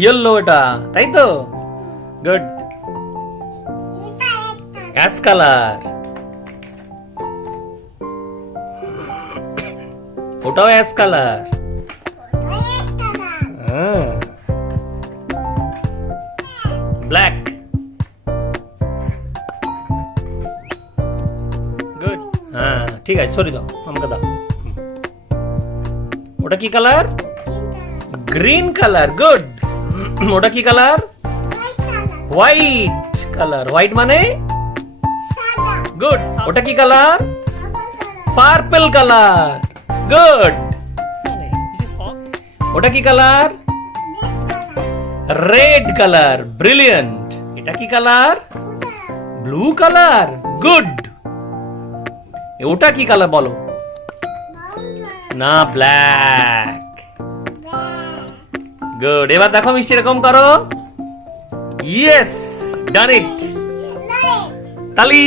Yellow এটা, তাই তো? গুড। অ্যাশ কালার, ওটাও অ্যাশ কালার। ব্ল্যাক। গুড। হ্যাঁ ঠিক আছে, সরি দাও, আমাকে দাও। ওটা কি কালার? Green colour. গুড। ওটা কি কালার? White colour. হোয়াইট মানে? গুড। ওটা কি কালার? Purple colour. গুড। ওটা কি কালার? Red colour. ব্রিলিয়ান্ট। এটা কি কালার? Blue colour. গুড। ওটা কি কালার বলো? না, ব্ল্যাক। গুড। এবার দেখো মিষ্টি, এরকম করো। ইয়েস, ডান ইট। তালি।